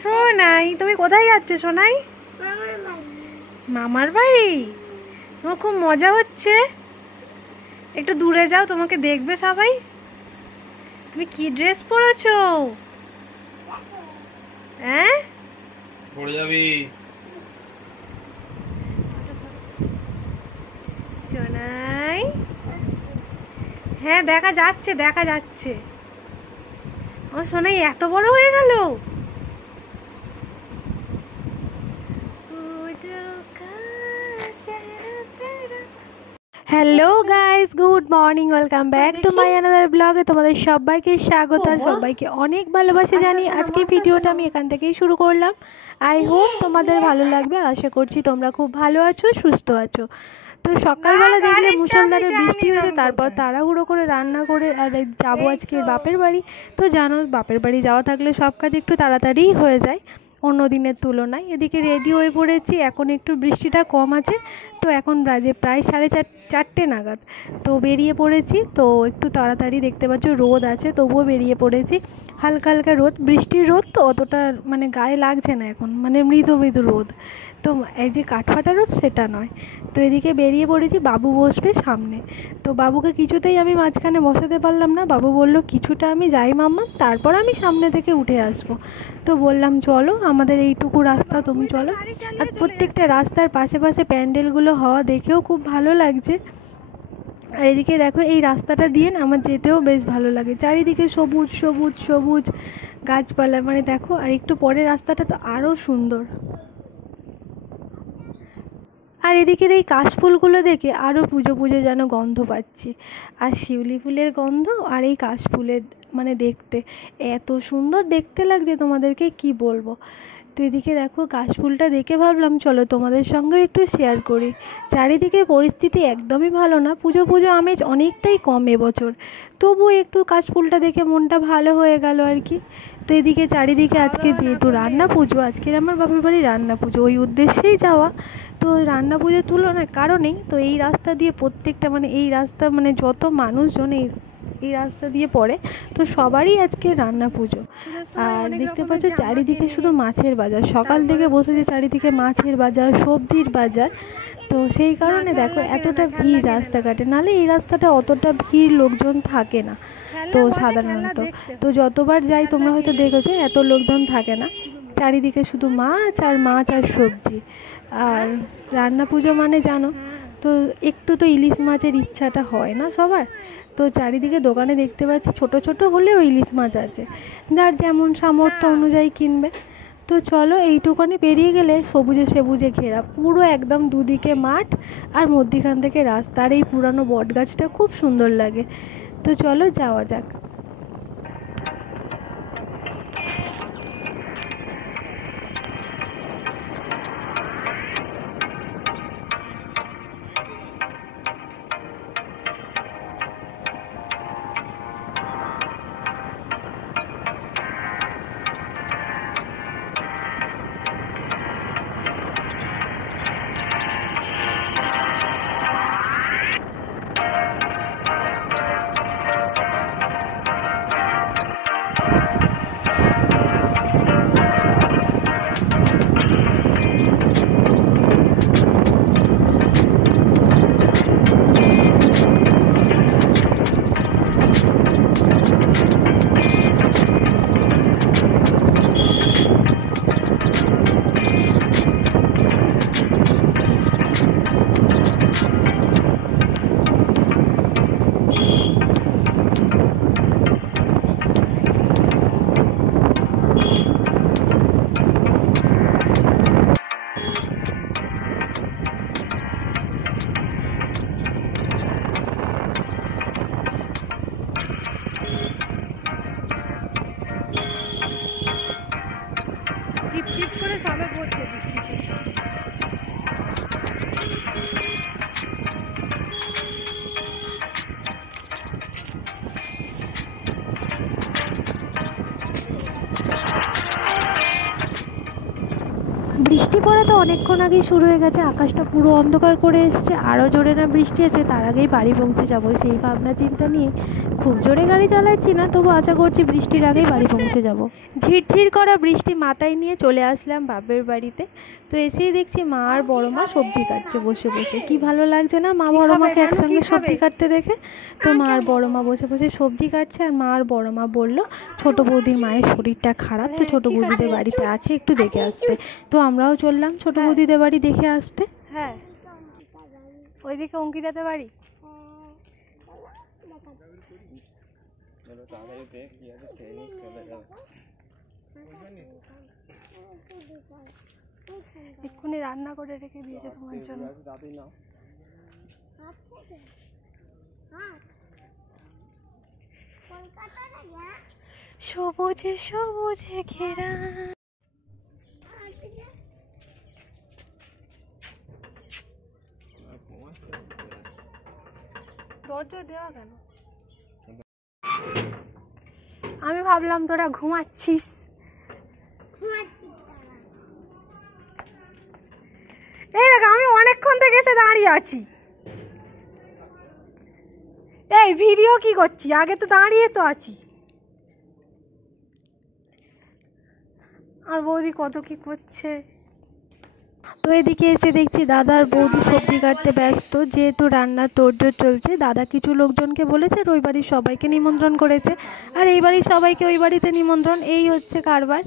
সোনাই, তুমি কোথায় যাচ্ছ সোনাই? মামার বাড়ি। তোমার খুব মজা হচ্ছে। একটু দূরে যাও, তোমাকে দেখবে সবাই। তুমি কি ড্রেস পরেছো? হ্যাঁ, পড়ে যাবি। সোনাই, হ্যাঁ দেখা যাচ্ছে দেখা যাচ্ছে। আমার সোনাই এত বড় হয়ে গেল। Hello guys, good morning, welcome back to my another ব্লগে। তোমাদের সবাইকে স্বাগত আর সবাইকে অনেক ভালোবাসা জানি। আজকে ভিডিওটা আমি এখান থেকেই শুরু করলাম। আই হোপ তোমাদের ভালো লাগবে আর আশা করছি তোমরা খুব ভালো আছো, সুস্থ আছো। তো সকালবেলা দেখলে মুষলধারে বৃষ্টি হয়েছে, তারপর তাড়াহুড়ো করে রান্না করে আর যাবো আজকে বাপের বাড়ি। তো জানো, বাপের বাড়ি যাওয়া থাকলে সব কাজ একটু তাড়াতাড়িই হয়ে যায় অন্য দিনের তুলনায়। এদিকে রেডি হয়ে পড়েছি, এখন একটু বৃষ্টিটা কম আছে। তো এখন বাজে প্রায় 4:30 নাগাদ। তো বেরিয়ে পড়েছি। তো একটু তাড়াতাড়ি, দেখতে পাচ্ছ রোদ আছে তবুও বেরিয়ে পড়েছি। হালকা হালকা রোদ, বৃষ্টির রোদ তো অতটা মানে গায়ে লাগছে না এখন, মানে মৃদু মৃদু রোদ। তো এই যে কাঠফাটা রোদ সেটা নয়। তো এদিকে বেরিয়ে পড়েছি, বাবু বসবে সামনে। তো বাবুকে কিছুতেই আমি মাঝখানে বসাতে পারলাম না। বাবু বলল কিছুটা আমি যাই মাম্মা, তারপর আমি সামনে থেকে উঠে আসবো। তো বললাম চলো, আমাদের এইটুকু রাস্তা, তুমি চলো। আর প্রত্যেকটা রাস্তার পাশে পাশে প্যান্ডেলগুলো হওয়া দেখেও খুব ভালো লাগছে। আর এদিকে দেখো, এই রাস্তাটা দিয়ে আমার যেতেও বেশ ভালো লাগে। চারিদিকে সবুজ সবুজ সবুজ গাছপালা, মানে দেখো। আর একটু পরে রাস্তাটা তো আরও সুন্দর। আর এদিকের এই কাশফুলগুলো দেখে আরও পুজো পুজো যেন গন্ধ পাচ্ছি। আর শিউলি ফুলের গন্ধ আর এই কাশফুলের মানে দেখতে এত সুন্দর দেখতে লাগছে, তোমাদেরকে কি বলবো। তো এদিকে দেখো, কাশফুলটা দেখে ভাবলাম চলো তোমাদের সঙ্গেও একটু শেয়ার করি। চারিদিকে পরিস্থিতি একদমই ভালো না, পুজো পুজো আমেজ অনেকটাই কম এবছর। তবুও একটু কাশফুলটা দেখে মনটা ভালো হয়ে গেল আর কি। তো এদিকে চারিদিকে আজকে যেহেতু রান্না পুজো, আজকের আমার বাপের বাড়ি রান্না পুজো, ওই উদ্দেশ্যেই যাওয়া। তো রান্না পুজোর তুলনার কারণেই তো এই রাস্তা দিয়ে প্রত্যেকটা, মানে এই রাস্তা মানে যত মানুষজন এই রাস্তা দিয়ে পড়ে, তো সবারই আজকে রান্না পুজো। আর দেখতে পাচ্ছ চারিদিকে শুধু মাছের বাজার, সকাল থেকে বসেছে চারিদিকে মাছের বাজার, সবজির বাজার। তো সেই কারণে দেখো এতটা ভিড় রাস্তাঘাটে, নাহলে এই রাস্তাটা অতটা ভিড় লোকজন থাকে না তো সাধারণত। তো যতবার যাই তোমরা হয়তো দেখেছো এত লোকজন থাকে না, চারিদিকে শুধু মাছ আর সবজি। আর রান্না পুজো মানে জানো তো, একটু তো ইলিশ মাছের ইচ্ছাটা হয় না সবার। তো চারিদিকে দোকানে দেখতে পাচ্ছি ছোট ছোট হলেও ইলিশ মাছ আছে, যার যেমন সামর্থ্য অনুযায়ী কিনবে। তো চলো, এইটুখানি পেরিয়ে গেলে সবুজে সবুজে ঘেরা পুরো একদম দুদিকে মাঠ আর মধ্যিখান থেকে রাস্তা। আর এই পুরানো বট গাছটা খুব সুন্দর লাগে। তো চলো যাওয়া যাক। টিপ টিপ করে সবে পড়ছে বৃষ্টিতে। বৃষ্টি পড়া তো অনেকক্ষণ আগেই শুরু হয়ে গেছে, আকাশটা পুরো অন্ধকার করে এসছে। আরও জোরে না বৃষ্টি আছে, তার আগেই বাড়ি পৌঁছে যাবো সেই ভাবনা চিন্তা নিয়ে খুব জোরে গাড়ি চালাচ্ছি না, তবু আশা করছি বৃষ্টির আগেই বাড়ি পৌঁছে যাব। ঝিরঝির করা বৃষ্টি মাথায় নিয়ে চলে আসলাম বাপের বাড়িতে। তো এসেই দেখছি মা আর বড় মা সবজি কাটছে বসে বসে। কি ভালো লাগছে না মা বড় মাকে একসঙ্গে সবজি কাটতে দেখে। তো মা আর বড় মা বসে বসে সবজি কাটছে, আর মা আর বড় মা বললো ছোটো বৌদির মায়ের শরীরটা খারাপ, তো ছোটো বৌদিদের বাড়িতে আছে, একটু দেখে আসতে। তো আমরাও চললাম ছোটো বৌদিদের বাড়ি দেখে আসতে। হ্যাঁ, ওইদিকে অঙ্কিতাদের বাড়ি। এক্ষুনি রান্না করে রেখে দিয়েছে তোমার জন্য। সবুজে সবুজে ঘেরা। দরজা দেওয়া কেন? আমি ভাবলাম তোরা ঘুমাচ্ছিস। এই দেখ, আমি অনেকক্ষণ থেকে এসে দাঁড়িয়ে আছি। এই ভিডিও কি করছি? আগে তো দাঁড়িয়ে তো আছি। আর বৌদি কত কি করছে। তো এদিকে এসে দেখছি দাদা আর বৌদি সবজি কাটতে ব্যস্ত, যেহেতু রান্নার তোড়জোড় চলছে। দাদা কিছু লোকজনকে বলেছে আর ওই বাড়ির সবাইকে নিমন্ত্রণ করেছে, আর এই বাড়ির সবাইকে ওই বাড়িতে নিমন্ত্রণ, এই হচ্ছে কারবার।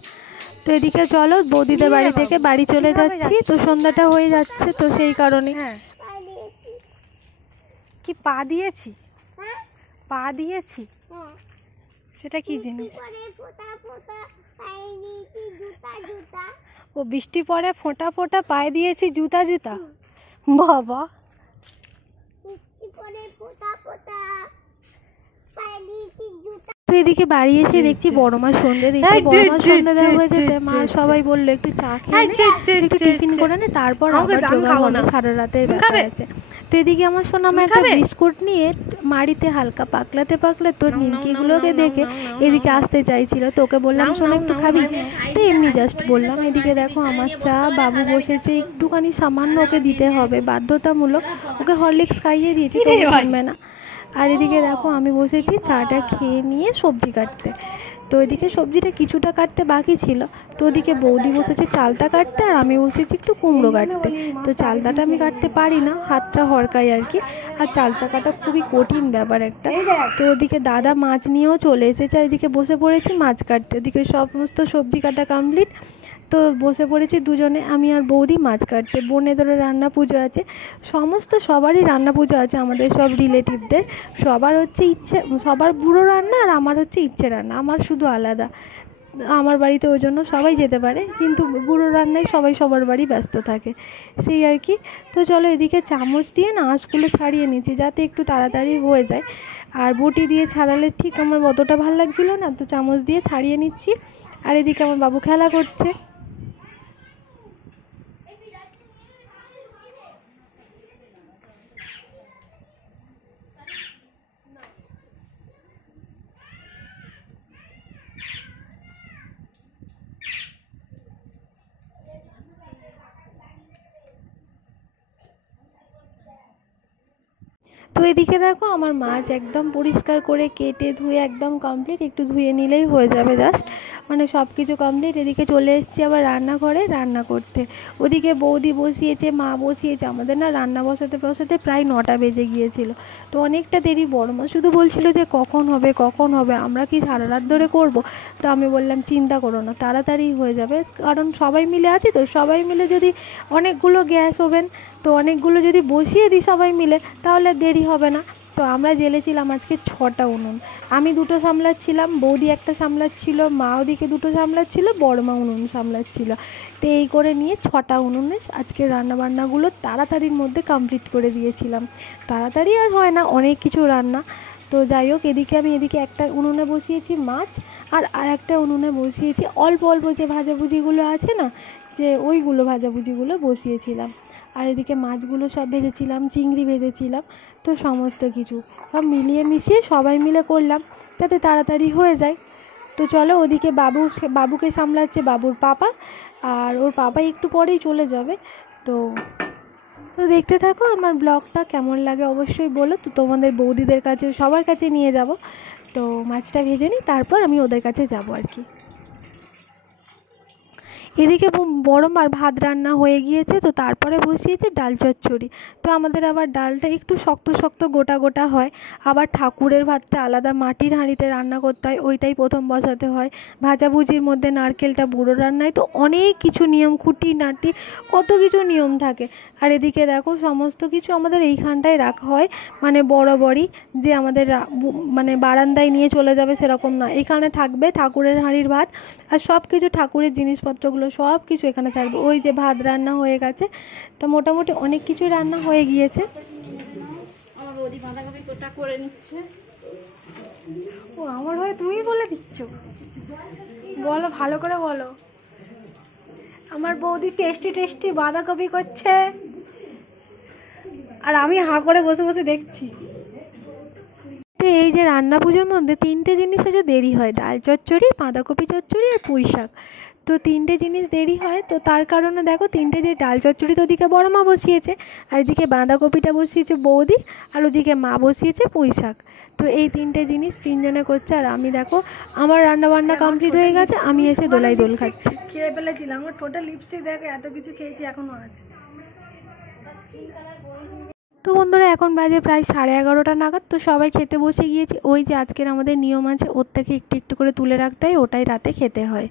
তো এদিকে চলো বৌদিদের বাড়ি থেকে বাড়ি চলে যাচ্ছি। তো সন্ধ্যাটা হয়ে যাচ্ছে, তো সেই কারণে। কি পা দিয়েছি? পা দিয়েছি? সেটা কি জিনিস? ও বৃষ্টি পরে ফোঁটা ফোঁটা পায়ে দিয়েছি জুতা জুতা। বাবা, তো এদিকে বাড়ি এসে দেখছি বড় মা সন্ধ্যে দিচ্ছে। বড় মা সন্ধ্যা দেওয়া হয়ে যেতে মা সবাই বললো একটু চা খেয়ে একটু টিফিন করে নে, তারপর আবার জোগাড় হবে, সারা রাতের ব্যাপার আছে। তো এদিকে আমার সোনামা একটা বিস্কুট নিয়ে মাড়িতে হালকা পাকলাতে পাকলাতে তোর নিমকিগুলোকে দেখে এদিকে আসতে চাইছিল। তো ওকে বললাম শোনো একটু খাবি, তো এমনি জাস্ট বললাম। এদিকে দেখো আমার চা, বাবু বসেছে, একটুখানি সামান্য ওকে দিতে হবে বাধ্যতামূলক। ওকে হরলিক্স খাইয়ে দিয়েছি, তো শুনবে না। আর এদিকে দেখো আমি বসেছি চাটা খেয়ে নিয়ে সবজি কাটতে। তো এদিকে সবজিটা কিছুটা কাটতে বাকি ছিল, তো ওদিকে বৌদি বসেছে চালতা কাটতে, আর আমি বসেছি একটু কুমড়ো কাটতে। তো চালতাটা আমি কাটতে পারি না, হাতটা হরকাই আর কি, আর চালতা কাটা খুবই কঠিন ব্যাপার একটা। তো ওদিকে দাদা মাছ নিয়েও চলে এসেছে, আর এদিকে বসে পড়েছি মাছ কাটতে। ওদিকে সমস্ত সবজি কাটা কমপ্লিট, তো বসে পড়েছি দুজনে, আমি আর বৌদি মাছ কাটতে। বোনেদেরও রান্না পুজো আছে, সমস্ত সবারই রান্না পুজো আছে, আমাদের সব রিলেটিভদের। সবার হচ্ছে ইচ্ছে, সবার বুড়ো রান্না, আর আমার হচ্ছে ইচ্ছে রান্না, আমার শুধু আলাদা। আমার বাড়িতে ওই জন্য সবাই যেতে পারে, কিন্তু বুড়ো রান্নায় সবাই সবার বাড়ি ব্যস্ত থাকে, সেই আর কি। তো চলো এদিকে চামচ দিয়ে না আঁশগুলো ছাড়িয়ে নিচ্ছি, যাতে একটু তাড়াতাড়ি হয়ে যায়। আর বটি দিয়ে ছাড়ালে ঠিক আমার অতটা ভালো লাগছিলো না, তো চামচ দিয়ে ছাড়িয়ে নিচ্ছি। আর এদিকে আমার বাবু খেলা করছে। তো এদিকে দেখো আমার মাছ একদম পরিষ্কার করে কেটে ধুয়ে একদম কমপ্লিট, একটু ধুয়ে নিলেই হয়ে যাবে জাস্ট, মানে সব কিছু কমপ্লিট। এদিকে চলে এসেছি আবার রান্নাঘরে রান্না করতে। ওদিকে বৌদি বসিয়েছে, মা বসিয়েছে। আমাদের না রান্না বসাতে বসাতে প্রায় 9টা বেজে গিয়েছিল, তো অনেকটা দেরি। বড় মা শুধু বলছিল যে কখন হবে কখন হবে, আমরা কি সারা রাত ধরে করব? তো আমি বললাম চিন্তা করো না, তাড়াতাড়ি হয়ে যাবে, কারণ সবাই মিলে আছি। তো সবাই মিলে যদি অনেকগুলো গ্যাস ওভেন, তো অনেকগুলো যদি বসিয়ে দিই সবাই মিলে, তাহলে দেরি হবে না। তো আমরা জ্বেলেছিলাম আজকে 6টা উনুন। আমি 2টো সামলাচ্ছিলাম, বৌদি একটা সামলাচ্ছিল, মা ওদিকে 2টো সামলাচ্ছিল, বড় মা উনুন সামলাচ্ছিল। তো এই করে নিয়ে 6টা উনুনে আজকে রান্নাবান্নাগুলো তাড়াতাড়ির মধ্যে কমপ্লিট করে দিয়েছিলাম। তাড়াতাড়ি আর হয় না, অনেক কিছু রান্না। তো যাই হোক, এদিকে আমি একটা উনুনে বসিয়েছি মাছ, আর একটা উনুনে বসিয়েছি অল্প অল্প যে ভাজাভুজিগুলো আছে না, যে ওইগুলো ভাজাভুজিগুলো বসিয়েছিলাম। আর এদিকে মাছগুলো সব ভেজেছিলাম, চিংড়ি ভেজেছিলাম। তো সমস্ত কিছু সব মিলিয়ে মিশিয়ে সবাই মিলে করলাম, যাতে তাড়াতাড়ি হয়ে যায়। তো চলো ওদিকে বাবুকে সামলাচ্ছে বাবুর পাপা, আর ওর পাপা একটু পরেই চলে যাবে। তো তো দেখতে থাকো আমার ব্লগটা, কেমন লাগে অবশ্যই বলো। তো তোমাদের বৌদিদের কাছে সবার কাছে নিয়ে যাব। তো মাছটা ভেজে নিই, তারপর আমি ওদের কাছে যাব আর কি। এদিকে বড় মার ভাত রান্না হয়ে গিয়েছে, তো তারপরে বসিয়েছে ডাল চচ্চড়ি। তো আমাদের আবার ডালটা একটু শক্ত শক্ত গোটা গোটা হয়, আবার ঠাকুরের ভাতটা আলাদা মাটির হাঁড়িতে রান্না করতে হয়, ওইটাই প্রথম বসাতে হয়। ভাজাভুজির মধ্যে নারকেলটা বুড়ো রান্নায়, তো অনেক কিছু নিয়ম, খুঁটিনাটি কত কিছু নিয়ম থাকে। আর এদিকে দেখো সমস্ত কিছু আমাদের এইখানটায় রাখা হয়, মানে বরাবরই যে আমাদের মানে বারান্দায় নিয়ে চলে যাবে সেরকম না, এখানে থাকবে ঠাকুরের হাঁড়ির ভাত। আর সব কিছু ঠাকুরের জিনিসপত্রগুলো সব কিছু এখানে থাকবে। ওই যে ভাত রান্না হয়ে গেছে, তো মোটামুটি অনেক কিছু রান্না হয়ে গিয়েছে। আমার বৌদি বাঁধাকপি কোটা করে নিচ্ছে। ও আমার হয়ে তুমি বলে দিচ্ছ, বলো ভালো করে বলো। আমার বৌদি টেস্টি টেস্টি বাঁধাকপি করছে, আর আমি হাঁ করে বসে বসে দেখছি। তো এই যে রান্না পুজোর মধ্যে 3টে জিনিস হচ্ছে দেরি হয়, ডাল চচ্চড়ি, বাঁধাকপি চচ্চড়ি আর পুঁই শাক। তো 3টে জিনিস দেরি হয়, তো তার কারণে দেখো 3টে যে ডাল চচ্চড়ি তো ওদিকে বড় মা বসিয়েছে, আর এদিকে বাঁধাকপিটা বসিয়েছে বৌদি, আর ওদিকে মা বসিয়েছে পুঁই শাক। তো এই 3টে জিনিস 3জনে করছে, আর আমি দেখো আমার রান্নাবান্না কমপ্লিট হয়ে গেছে, আমি এসে দোলাই দোল খাচ্ছি। খেয়ে ফেলেছিলাম, আমার টোটাল লিপস্টিক দেখো এত কিছু খেয়েছি এখনও আছে। তো বন্ধুরা এখন বাজে প্রায় 11:30 নাগাদ, তো সবাই খেতে বসে গিয়েছি। ওই যে আজকের আমাদের নিয়ম আছে, ওর থেকে একটু একটু করে তুলে রাখতে হয়, ওটাই রাতে খেতে হয়।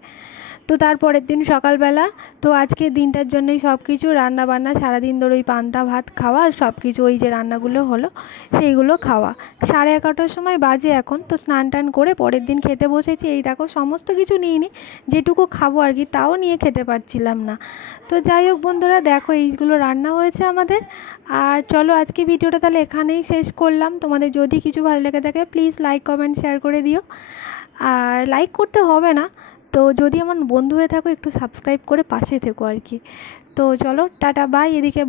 তো তারপরের দিন সকালবেলা, তো আজকের দিনটার জন্যই সব কিছু রান্নাবান্না, সারাদিন ধরে ওই পান্তা ভাত খাওয়া, সব কিছু ওই যে রান্নাগুলো হলো সেইগুলো খাওয়া। 11:30টার সময় বাজে এখন, তো স্নান টান করে পরের দিন খেতে বসেছি। এই দেখো সমস্ত কিছু নিইনি, যেটুকু খাবো আর কি তাও নিয়ে খেতে পারছিলাম না। তো যাই হোক বন্ধুরা, দেখো এইগুলো রান্না হয়েছে আমাদের। আর চলো আজকে ভিডিওটা তাহলে এখানেই শেষ করলাম। তোমাদের যদি কিছু ভালো লেগে থাকে প্লিজ লাইক কমেন্ট শেয়ার করে দিও, আর লাইক করতে হবে না, তো যদি আমার বন্ধু হয়ে থাকো একটু সাবস্ক্রাইব করে পাশে থেকো আর কি। তো চলো টাটা বাই। এদিকে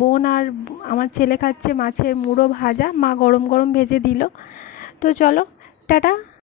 বোন আর আমার ছেলে খাচ্ছে মাছের মুড়ো ভাজা, মা গরম গরম ভেজে দিল। তো চলো টাটা।